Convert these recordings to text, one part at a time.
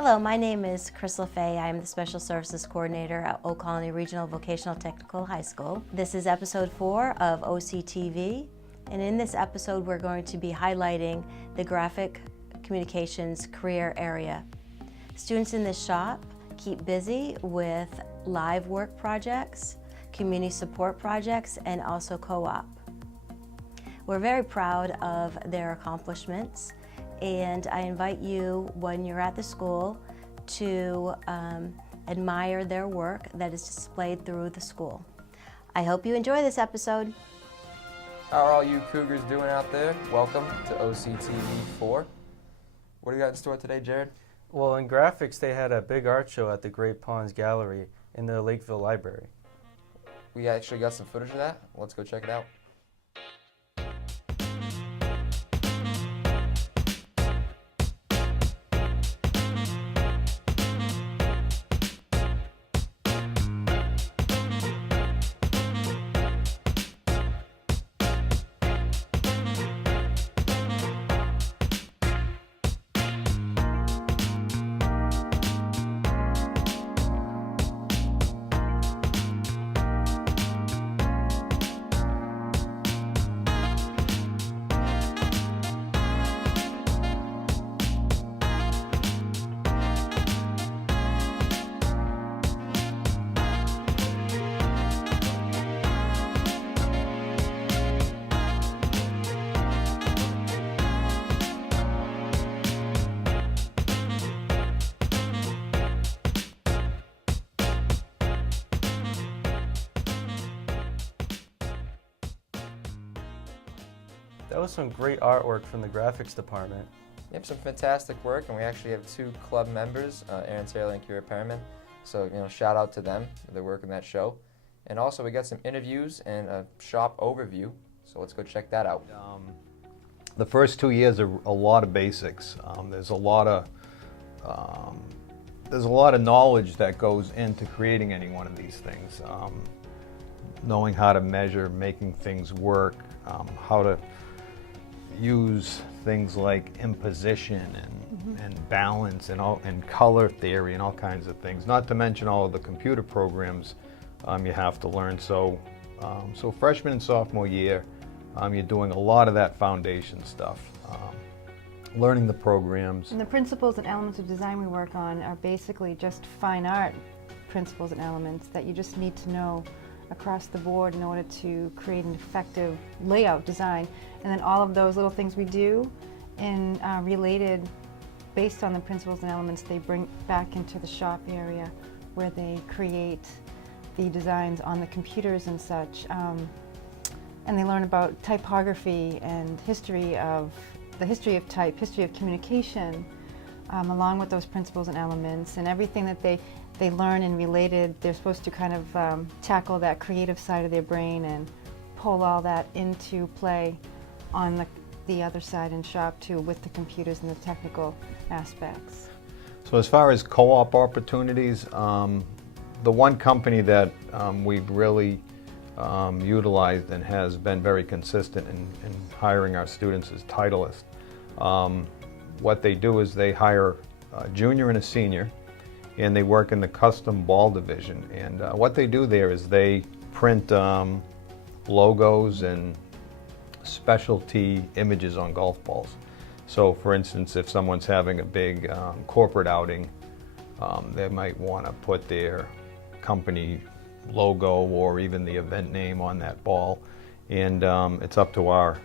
Hello, my name is Chris LaFay. I am the Special Services Coordinator at Old Colony Regional Vocational Technical High School. This is episode 4 of OCTV, and in this episode we're going to be highlighting the graphic communications career area. Students in this shop keep busy with live work projects, community support projects, and also co-op. We're very proud of their accomplishments, and I invite you, when you're at the school, to admire their work that is displayed through the school. I hope you enjoy this episode. How are all you Cougars doing out there? Welcome to OCTV 4. What do you got in store today, Jared? Well, in graphics, they had a big art show at the Great Ponds Gallery in the Lakeville Library. We actually got some footage of that. Let's go check it out. That was some great artwork from the graphics department. Yep, some fantastic work, and we actually have 2 club members, Aaron Taylor and Kira Perriman. So, shout out to them for their work in that show. And also, we got some interviews and a shop overview. So let's go check that out. The first 2 years are a lot of basics. There's a lot of knowledge that goes into creating any one of these things. Knowing how to measure, making things work, how to use things like imposition and balance and color theory and all kinds of things. Not to mention all of the computer programs you have to learn. So freshman and sophomore year, you're doing a lot of that foundation stuff, learning the programs. And the principles and elements of design we work on are basically just fine art principles and elements that you just need to know across the board in order to create an effective layout design. And then all of those little things we do and related based on the principles and elements, they bring back into the shop area where they create the designs on the computers and such. And they learn about typography and the history of type, history of communication, along with those principles and elements, and everything that they learn and related. They're supposed to kind of tackle that creative side of their brain and pull all that into play on the other side in shop too, with the computers and the technical aspects. So as far as co-op opportunities, the one company that we've really utilized and has been very consistent in hiring our students is Titleist. What they do is they hire a junior and a senior, and they work in the custom ball division. And what they do there is they print logos and specialty images on golf balls. So for instance, if someone's having a big corporate outing, they might want to put their company logo or even the event name on that ball. And it's up to our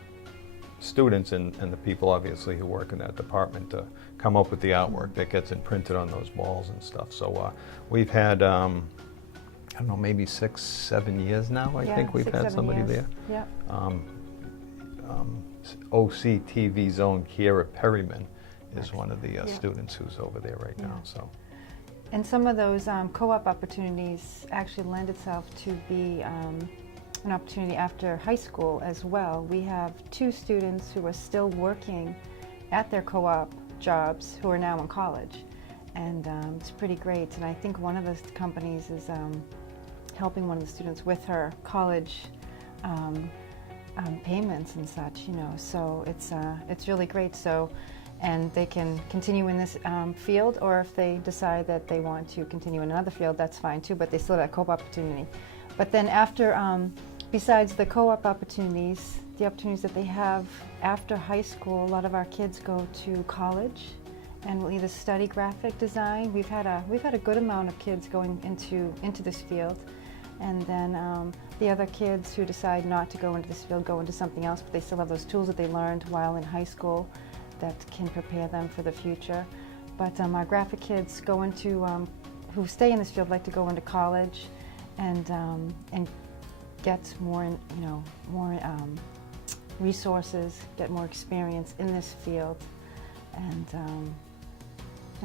students and the people obviously who work in that department to come up with the artwork that gets imprinted on those balls and stuff. So we've had, I don't know, maybe 6-7 years now, I think we've had somebody there. Yep. OCTV's own Kira Perriman is one of the students who's over there right now. So. And some of those co-op opportunities actually lend itself to be an opportunity after high school as well. We have 2 students who are still working at their co-op jobs who are now in college, and it's pretty great. And I think one of the companies is helping one of the students with her college payments and such, so it's really great. So and they can continue in this field, or if they decide that they want to continue in another field, that's fine too, but they still have that co-op opportunity. But then after, besides the co-op opportunities, the opportunities that they have after high school, a lot of our kids go to college and will either study graphic design. We've had a good amount of kids going into this field, and then the other kids who decide not to go into this field go into something else, but they still have those tools that they learned while in high school that can prepare them for the future. But our graphic kids go into, who stay in this field, like to go into college and get more, more resources, get more experience in this field, and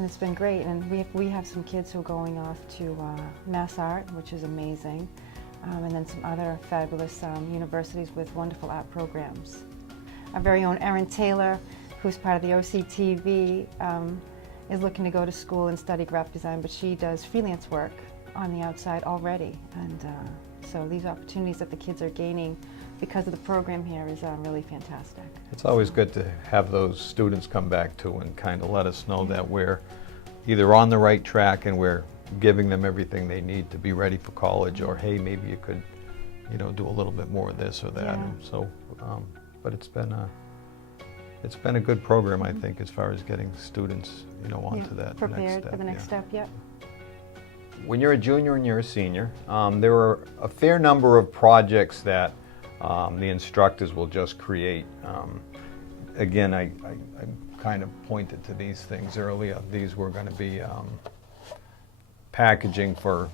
it's been great. And we have some kids who are going off to Mass Art, which is amazing, and then some other fabulous universities with wonderful art programs. Our very own Erin Taylor, who's part of the OCTV, is looking to go to school and study graphic design, but she does freelance work on the outside already. And so these opportunities that the kids are gaining because of the program here is really fantastic. It's always good to have those students come back to and kind of let us know that we're either on the right track and we're giving them everything they need to be ready for college, or hey, maybe you could, do a little bit more of this or that. Yeah. And so, but it's been a good program, I think, as far as getting students, onto that prepared next step. for the next step. Yep. When you're a junior and you're a senior, there are a fair number of projects that the instructors will just create. Again, I kind of pointed to these things earlier. These were going to be packaging for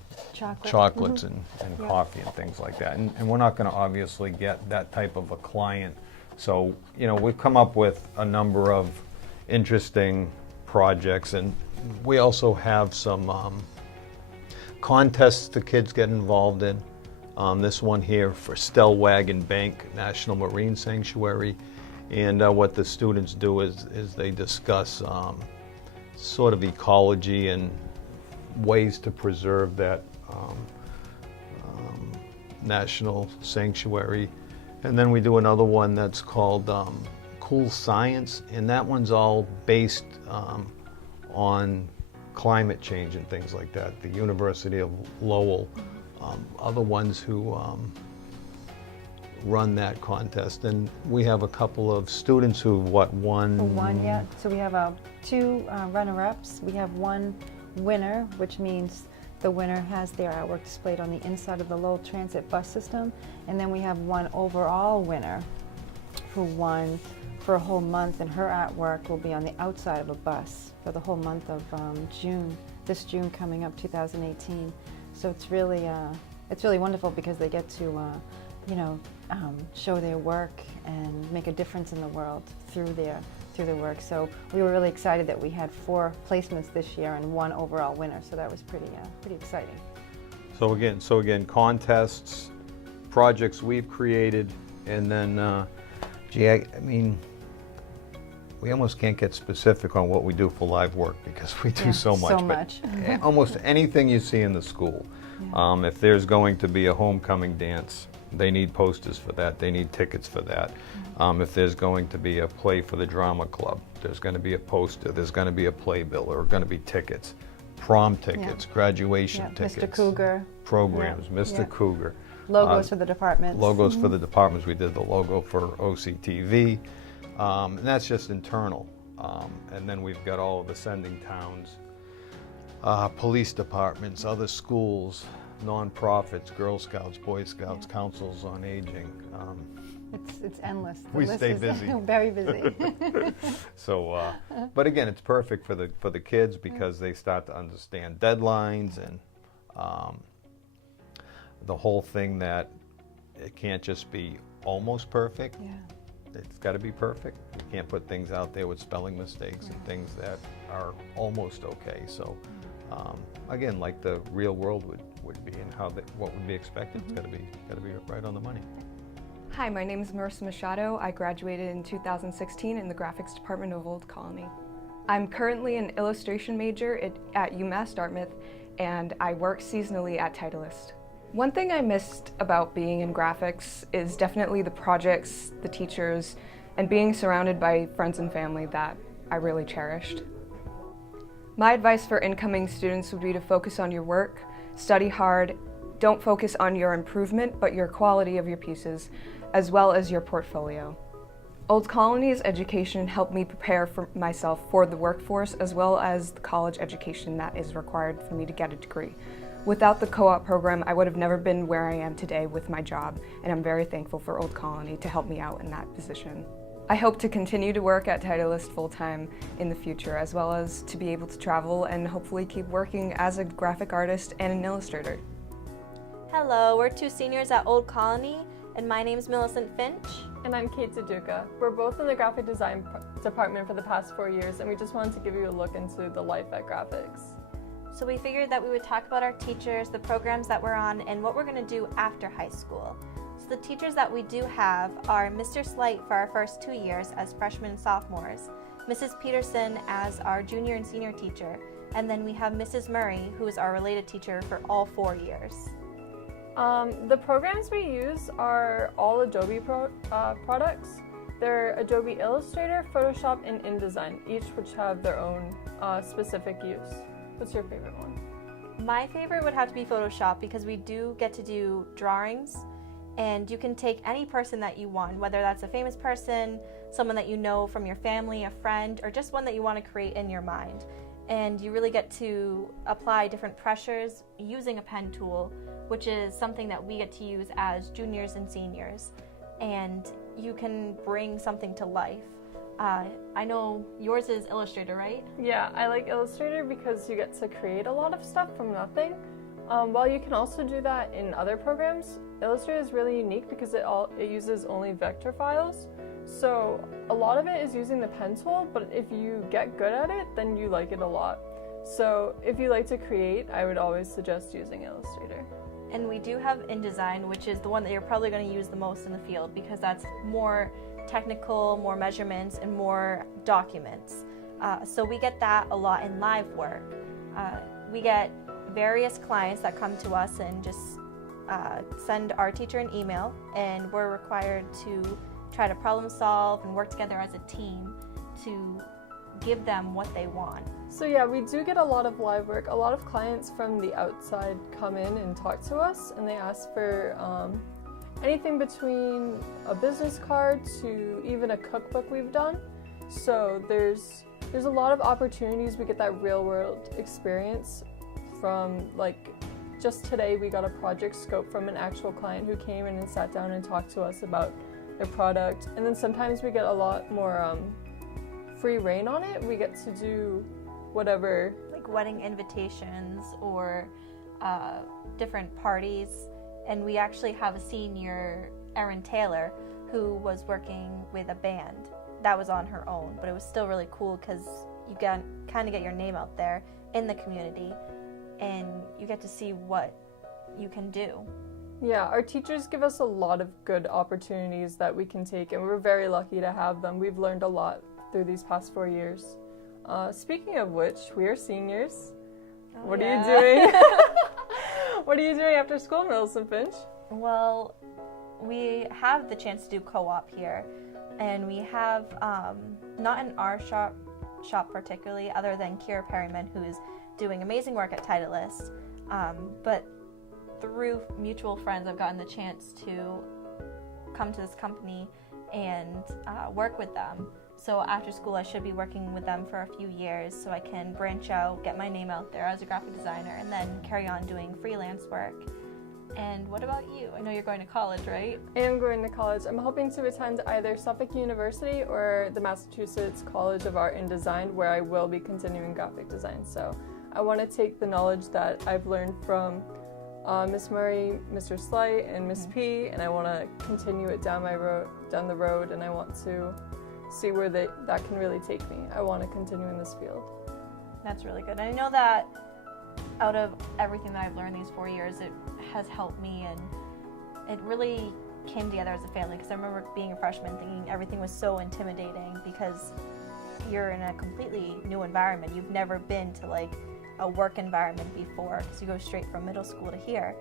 chocolates and Yep. coffee and things like that. And we're not going to obviously get that type of a client. So, we've come up with a number of interesting projects, and we also have some contests the kids get involved in. This one here for Stellwagen Bank National Marine Sanctuary, and what the students do is they discuss sort of ecology and ways to preserve that national sanctuary. And then we do another one that's called Cool Science, and that one's all based on climate change and things like that. The University of Lowell are the ones who run that contest, and we have a couple of students who won. One, yeah. So we have two runner-ups. We have one winner, which means the winner has their artwork displayed on the inside of the Lowell Transit bus system, and then we have one overall winner who won for a whole month, and her artwork will be on the outside of a bus for the whole month of June, this June coming up, 2018. So it's really wonderful because they get to show their work and make a difference in the world through their work. So we were really excited that we had 4 placements this year and 1 overall winner. So that was pretty exciting. So again, contests, projects we've created, and then, I mean, we almost can't get specific on what we do for live work because we do so much. So but much. almost anything you see in the school. Yeah. If there's going to be a homecoming dance, they need posters for that. They need tickets for that. If there's going to be a play for the drama club, there's going to be a poster. There's going to be a playbill, or going to be tickets, prom tickets, graduation tickets, Mr. Cougar programs, Mr. Cougar. Logos for the departments. Logos for the departments. We did the logo for OCTV, and that's just internal. And then we've got all of the sending towns, police departments, other schools, nonprofits, Girl Scouts, Boy Scouts, councils on aging. It's endless. The We list stay is busy. Very busy. So, but again, it's perfect for the kids because they start to understand deadlines and the whole thing that it can't just be almost perfect. Yeah. It's got to be perfect. You can't put things out there with spelling mistakes and things that are almost okay. So, again, like the real world would be and what would be expected, it's got to be right on the money. Hi, my name is Marissa Machado. I graduated in 2016 in the graphics department of Old Colony. I'm currently an illustration major at UMass Dartmouth, and I work seasonally at Titleist. One thing I missed about being in graphics is definitely the projects, the teachers, and being surrounded by friends and family that I really cherished. My advice for incoming students would be to focus on your work, study hard, don't focus on your improvement, but your quality of your pieces, as well as your portfolio. Old Colony's education helped me prepare for myself for the workforce, as well as the college education that is required for me to get a degree. Without the co-op program, I would have never been where I am today with my job, and I'm very thankful for Old Colony to help me out in that position. I hope to continue to work at Titleist full-time in the future, as well as to be able to travel and hopefully keep working as a graphic artist and an illustrator. Hello, we're two seniors at Old Colony, and my name's Millicent Finch. And I'm Kate Zaduka. We're both in the graphic design department for the past 4 years, and we just wanted to give you a look into the life at graphics. So we figured that we would talk about our teachers, the programs that we're on, and what we're going to do after high school. So the teachers that we do have are Mr. Slight for our first 2 years as freshmen and sophomores, Mrs. Peterson as our junior and senior teacher, and then we have Mrs. Murray, who is our related teacher for all 4 years. The programs we use are all Adobe products. They're Adobe Illustrator, Photoshop, and InDesign, each which have their own specific use. What's your favorite one? My favorite would have to be Photoshop because we do get to do drawings, and you can take any person that you want, whether that's a famous person, someone that you know from your family, a friend, or just one that you want to create in your mind. And you really get to apply different pressures using a pen tool, which is something that we get to use as juniors and seniors. And you can bring something to life. I know yours is Illustrator, right? Yeah, I like Illustrator because you get to create a lot of stuff from nothing. While you can also do that in other programs, Illustrator is really unique because it uses only vector files. So a lot of it is using the pen tool, but if you get good at it, then you like it a lot. So if you like to create, I would always suggest using Illustrator. And we do have InDesign, which is the one that you're probably going to use the most in the field because that's more technical, more measurements, and more documents. So we get that a lot in live work. We get various clients that come to us and just send our teacher an email, and we're required to try to problem solve and work together as a team to give them what they want. So yeah, we do get a lot of live work. A lot of clients from the outside come in and talk to us, and they ask for anything between a business card to even a cookbook we've done. So there's a lot of opportunities. We get that real world experience from, like, just today we got a project scope from an actual client who came in and sat down and talked to us about their product. And then sometimes we get a lot more free reign on it. We get to do whatever. Like wedding invitations or different parties. And we actually have a senior, Erin Taylor, who was working with a band that was on her own, but it was still really cool because you kind of get your name out there in the community and you get to see what you can do. Yeah, our teachers give us a lot of good opportunities that we can take, and we're very lucky to have them. We've learned a lot through these past 4 years. Speaking of which, we are seniors. What are you doing? What are you doing after school, Millicent Finch? Well, we have the chance to do co-op here, and we have, not in our shop particularly, other than Kira Perryman, who's doing amazing work at Titleist, but through mutual friends, I've gotten the chance to come to this company and work with them. So after school, I should be working with them for a few years so I can branch out, get my name out there as a graphic designer, and then carry on doing freelance work. And what about you? I know you're going to college, right? I am going to college. I'm hoping to attend either Suffolk University or the Massachusetts College of Art and Design, where I will be continuing graphic design. So I want to take the knowledge that I've learned from Miss Murray, Mr. Slight, and Miss P, and I want to continue it down the road, and I want to see where that can really take me. I want to continue in this field. That's really good. And I know that out of everything that I've learned these 4 years, it has helped me, and it really came together as a family, because I remember being a freshman thinking everything was so intimidating because you're in a completely new environment. You've never been to like a work environment before because you go straight from middle school to here.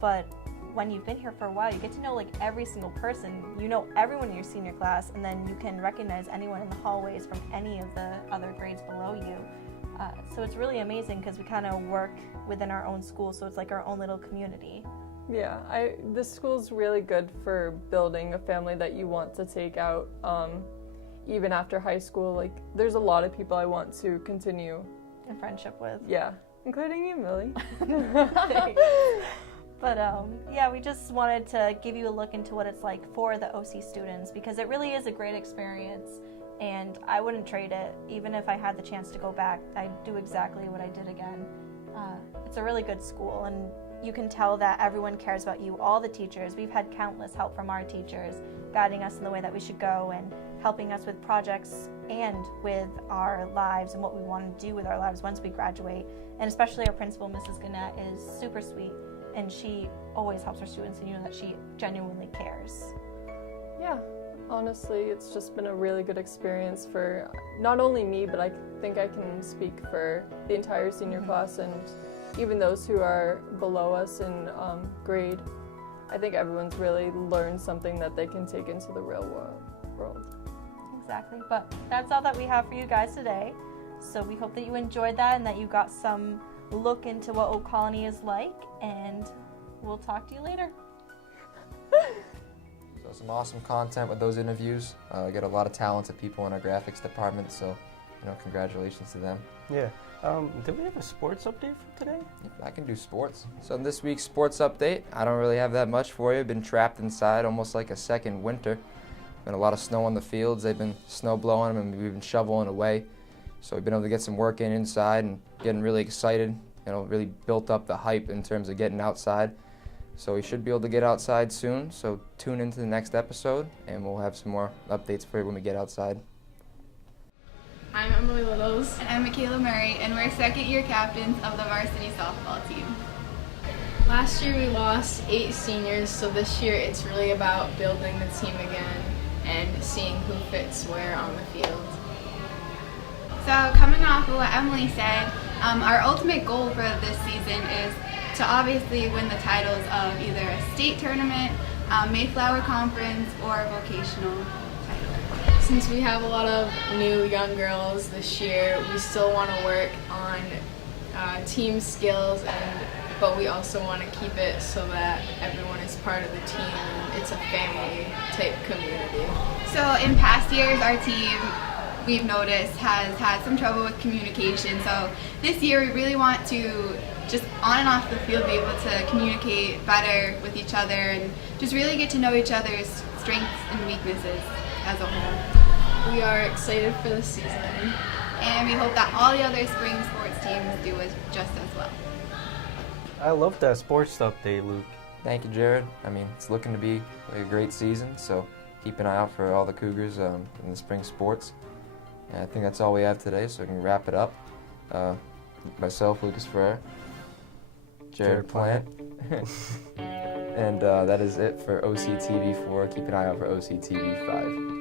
But when you've been here for a while, you get to know like every single person. You know everyone in your senior class, and then you can recognize anyone in the hallways from any of the other grades below you. So it's really amazing because we kind of work within our own school, so it's like our own little community. Yeah, this school's really good for building a family that you want to take out even after high school. Like, there's a lot of people I want to continue in friendship with. Yeah, including you, Millie. But yeah, we just wanted to give you a look into what it's like for the OC students, because it really is a great experience, and I wouldn't trade it. Even if I had the chance to go back, I'd do exactly what I did again. It's a really good school, and you can tell that everyone cares about you, all the teachers. We've had countless help from our teachers, guiding us in the way that we should go and helping us with projects and with our lives and what we want to do with our lives once we graduate. And especially our principal, Mrs. Gannett, is super sweet, and she always helps her students, and you know that she genuinely cares. Yeah, honestly, it's just been a really good experience for not only me, but I think I can speak for the entire senior class and even those who are below us in grade. I think everyone's really learned something that they can take into the real world. Exactly, but that's all that we have for you guys today. So we hope that you enjoyed that and that you got some look into what Oak Colony is like, and we'll talk to you later. So some awesome content with those interviews. Get a lot of talented people in our graphics department, so congratulations to them. Yeah. Do we have a sports update for today? I can do sports. So in this week's sports update, I don't really have that much for you. Been trapped inside almost like a second winter. Been a lot of snow on the fields. They've been snow blowing them, and we've been shoveling away. So we've been able to get some work in inside and getting really excited. Really built up the hype in terms of getting outside. So we should be able to get outside soon. So tune into the next episode, and we'll have some more updates for you when we get outside. I'm Emily Littles. And I'm Michaela Murray, and we're second-year captains of the varsity softball team. Last year we lost 8 seniors, so this year it's really about building the team again and seeing who fits where on the field. So coming off of what Emily said, our ultimate goal for this season is to obviously win the titles of either a state tournament, Mayflower Conference, or a vocational title. Since we have a lot of new young girls this year, we still want to work on team skills, but we also want to keep it so that everyone is part of the team and it's a family type community. So in past years, our team, we've noticed, has had some trouble with communication. So this year we really want to just on and off the field be able to communicate better with each other and just really get to know each other's strengths and weaknesses as a whole. We are excited for the season. And we hope that all the other spring sports teams do just as well. I love that sports update, Luke. Thank you, Jared. It's looking to be a great season, so keep an eye out for all the Cougars in the spring sports. And I think that's all we have today, so we can wrap it up. Myself, Lucas Ferrer, Jared Plant, and that is it for OCTV 4. Keep an eye out for OCTV 5.